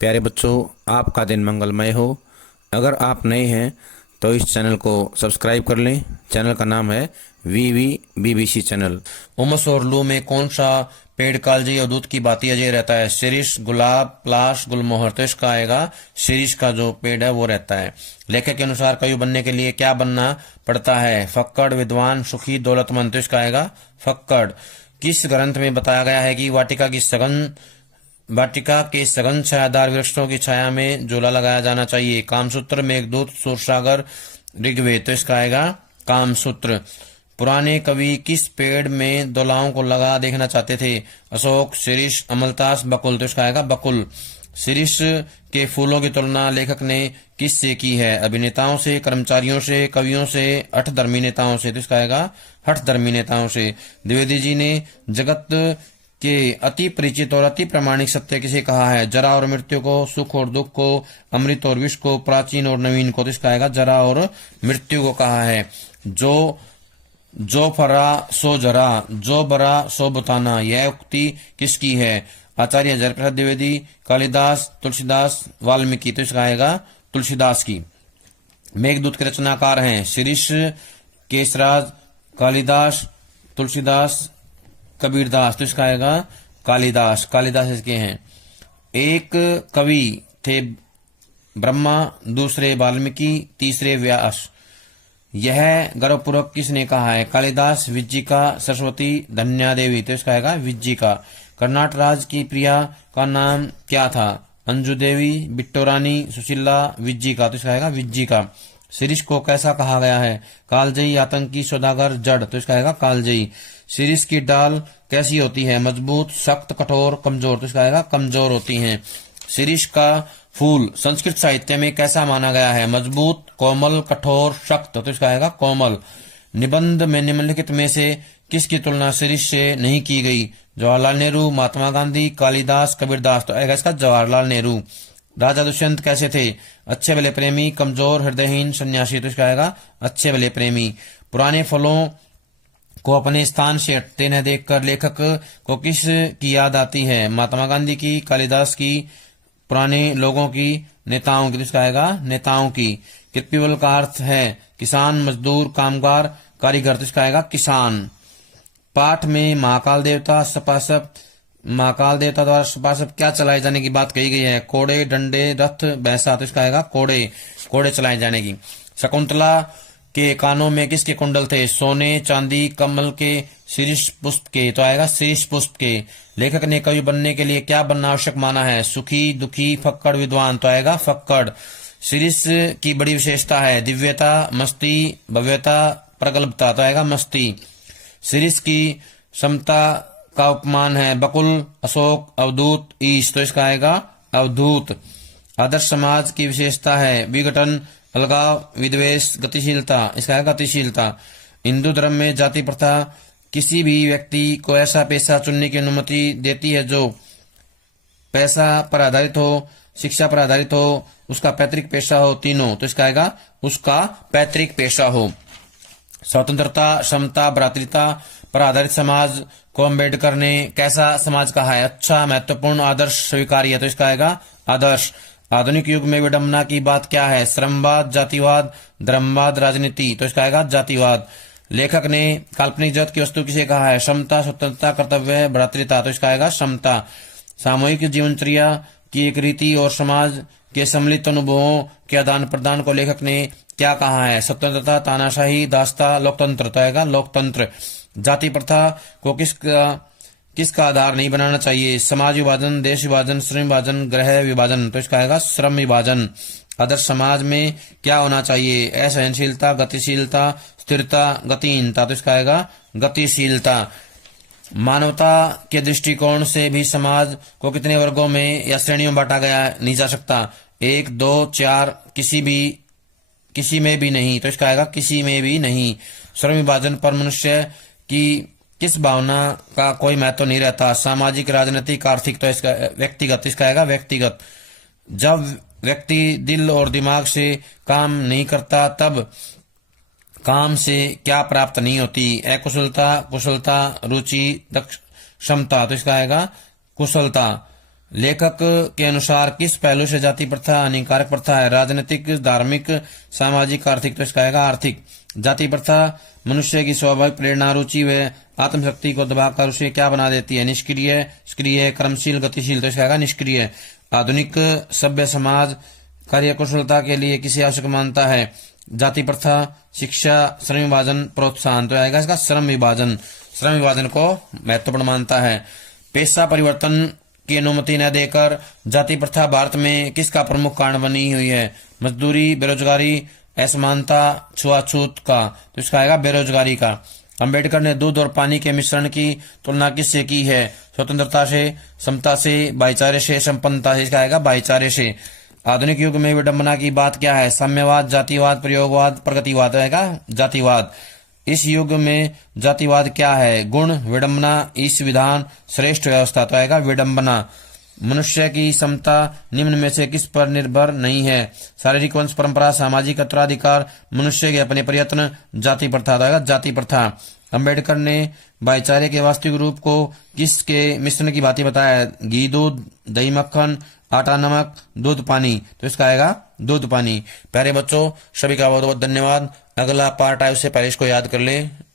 प्यारे बच्चों, आपका दिन मंगलमय हो। अगर आप नए हैं तो इस चैनल को सब्सक्राइब कर लें। चैनल का नाम है BBC चैनल। उमस और लू में कौन सा पेड़ कालजी और दूध की बाती अजय रहता है? शिरीष, गुलाब, पलाश, गुलमोहर। तो इसका आएगा शिरीष का जो पेड़ है वो रहता है। लेखक के अनुसार कवि बनने के लिए क्या बनना पड़ता है? फक्कड़, विद्वान, सुखी, दौलतमंद। तो इसका आएगा फक्कड़। किस ग्रंथ में बताया गया है कि वाटिका के सघन छायादार वृक्षों की छाया में झूला लगाया जाना चाहिए? कामसूत्र, मेघदूत, सूरसागर, ऋग्वेद। तो इसका आएगा कामसूत्र। पुराने कवि किस पेड़ में दोलाओं को लगा देखना चाहते थे? अशोक, शिरीष, अमलतास, बकुल। तो इसका आएगा बकुल। शिरीष के फूलों की तुलना लेखक ने किस से की है? अभिनेताओं से, कर्मचारियों से, कवियों से, हठधर्मी नेताओं से। तो इसका आएगा हठधर्मी नेताओं से। द्विवेदी जी ने जगत के अति परिचित और अति प्रामाणिक सत्य किसे कहा है? जरा और मृत्यु को, सुख और दुख को, अमृत और विष को, प्राचीन और नवीन को। तो इसका आएगा जरा और मृत्यु को कहा है। जो फरा सो जरा, जो बरा सो बुताना, यह उक्ति किसकी है? आचार्य जयप्रसाद द्विवेदी, कालिदास, तुलसीदास, वाल्मीकि। तो इसका आएगा तुलसीदास की। मेघदूत के रचनाकार हैं शिरीष, केसराज, कालिदास, तुलसीदास, कबीरदास। तो इसका आएगा कालिदास। कालिदास इसके हैं। एक कवि थे ब्रह्मा, दूसरे वाल्मीकि, तीसरे व्यास। यह गर्वपूर्वक किसने कहा है? कालिदास, विज्जिका, सरस्वती, धन्यादेवी। तो इसका आएगा विज्जिका। कर्नाटक राज की प्रिया का नाम क्या था? अंजू देवी, बिट्टोरानी, सुशीला, विज्जिका। तो इसका आएगा विज्जिका। शिरीष को कैसा कहा गया है? कालजयी, आतंकी, सौदागर, जड़। तो इसका आएगा कालजयी। शिरीष की डाल कैसी होती है? मजबूत, सख्त, कठोर, कमजोर। तो इसका आएगा कमजोर होती हैं। शिरीष का फूल संस्कृत साहित्य में कैसा माना गया है? मजबूत, कोमल, कठोर, सख्त। तो इसका आएगा कोमल। निबंध में निम्नलिखित में से किसकी तुलना शिरीष से नहीं की गई? जवाहरलाल नेहरू, महात्मा गांधी, कालिदास, कबीरदास। तो आएगा इसका जवाहरलाल नेहरू। राजा दुष्यंत कैसे थे? अच्छे भले प्रेमी, कमजोर, हृदयहीन, सन्यासी। तो इसका आएगा अच्छे भले प्रेमी। पुराने फलों को अपने स्थान से हटते न देखकर लेखक को किस की याद आती है? महात्मा गांधी की, कालिदास की, पुराने लोगों की, नेताओं की। तो इसका आएगा नेताओं की। कृत्रिबल का अर्थ है किसान, मजदूर, कामगार, कारीगर। तो इसका आएगा किसान। पाठ में महाकाल देवता द्वारा सपासप क्या चलाए जाने की बात कही गई है? कोड़े, डंडे, रथ, भैंसा। तो इसका आएगा कोड़े चलाए जाने की। शकुंतला के कानों में किसके कुंडल थे? सोने, चांदी, कमल के, शीर्ष पुष्प के। तो आएगा शीर्ष पुष्प के। लेखक ने कवि बनने के लिए क्या बनना आवश्यक माना है? सुखी, दुखी, फक्कड़, विद्वान। तो आएगा फक्कड़। शीर्ष की बड़ी विशेषता है दिव्यता, मस्ती, भव्यता, प्रगल्भता। तो आएगा मस्ती। शीर्ष की समता का उपमान है बकुल, अशोक, अवधूत, ईश। तो इसका आएगा अवधूत। आदर्श समाज की विशेषता है विघटन, अलगाव, विद्वेष, गतिशीलता। इसका है गतिशीलता। हिंदू धर्म में जाति प्रथा किसी भी व्यक्ति को ऐसा पेशा चुनने की अनुमति देती है जो पैसा पर आधारित हो, शिक्षा पर आधारित हो, उसका पैतृक पेशा हो, तीनों। तो इसका आएगा उसका पैतृक पेशा हो। स्वतंत्रता, समता, भ्रातृता पर आधारित समाज को अम्बेडकर ने कैसा समाज कहा है? अच्छा, महत्वपूर्ण, आदर्श, स्वीकार्य। तो इसका आएगा आदर्श। आधुनिक युग में विडंबना की बात क्या है? श्रमवाद, जातिवाद, धर्मवाद, राजनीति। तो इसका आएगा जातिवाद। लेखक ने काल्पनिक जगत की वस्तु किसे कहा है? समता, स्वतंत्रता, कर्तव्य, भ्रातृता। तो इसका आएगा समता। सामूहिक जीवनचर्या की एक रीति और समाज के सम्मिलित अनुभवों के आदान प्रदान को लेखक ने क्या कहा है? स्वतंत्रता, तानाशाही, दासता, लोकतंत्र। तो आएगा लोकतंत्र। जाति प्रथा को किसका आधार नहीं बनाना चाहिए? समाज विभाजन, देश विभाजन, श्रम विभाजन, ग्रह विभाजन। तो इसका आएगा श्रम विभाजन। आदर्श समाज में क्या होना चाहिए? असहनशीलता, गतिशीलता, स्थिरता, गतिहीनता। तो इसका आएगा गतिशीलता। मानवता के दृष्टिकोण से भी समाज को कितने वर्गों में या श्रेणियों में बांटा गया नहीं जा सकता? 1, 2, 4, किसी में भी नहीं। तो इसका आएगा किसी में भी नहीं। श्रम विभाजन पर मनुष्य की किस भावना का कोई महत्व नहीं रहता? सामाजिक, राजनीतिक, आर्थिक। तो इसका व्यक्तिगत। इसका आएगा व्यक्तिगत। जब व्यक्ति दिल और दिमाग से काम नहीं करता तब काम से क्या प्राप्त नहीं होती? अकुशलता, कुशलता, रुचि, क्षमता। तो इसका आएगा कुशलता। लेखक के अनुसार किस पहलू से जाति प्रथा हानिकारक प्रथा है? राजनीतिक, धार्मिक, सामाजिक, आर्थिक। तो इसका आएगा आर्थिक। जाति प्रथा मनुष्य की स्वाभाविक प्रेरणा, रुचि व आत्मशक्ति को दबाकर उसे क्या बना देती है? निष्क्रिय, सक्रिय, कर्मशील, गतिशील। तो इसका आएगा निष्क्रिय। आधुनिक सभ्य समाज कार्यकुशलता के लिए किसे आवश्यक मानता है? जाति प्रथा, शिक्षा, श्रम विभाजन, प्रोत्साहन। तो आएगा इसका श्रम विभाजन। श्रम विभाजन को महत्वपूर्ण मानता है। पेशा परिवर्तन की अनुमति न देकर जाति प्रथा भारत में किसका प्रमुख कारण बनी हुई है? मजदूरी, बेरोजगारी, असमानता, छुआछूत का। तो इसका आएगा बेरोजगारी का। अंबेडकर ने दूध और पानी के मिश्रण की तुलना किससे की है? स्वतंत्रता से, समता से, भाईचारे से, संपन्नता से। इसका आएगा भाईचारे से। आधुनिक युग में विडंबना की बात क्या है? साम्यवाद, जातिवाद, प्रयोगवाद, प्रगतिवाद। आएगा जातिवाद। इस युग में जातिवाद क्या है? गुण, विडंबना, ईश विधान, श्रेष्ठ व्यवस्था। तो आएगा विडंबना। मनुष्य की क्षमता निम्न में से किस पर निर्भर नहीं है? शारीरिक वंश परंपरा, सामाजिक उत्तराधिकार, मनुष्य के अपने प्रयत्न, जाति प्रथा। तो आएगा जाति प्रथा। अंबेडकर ने भाईचारे के वास्तविक रूप को किसके मिश्रण की भांति बताया? घी दूध, दही मक्खन, आटा नमक, दूध पानी। तो इसका आएगा दूध पानी। प्यारे बच्चों, सभी का बहुत बहुत धन्यवाद। अगला पार्ट आए उससे पहले इसको याद कर ले।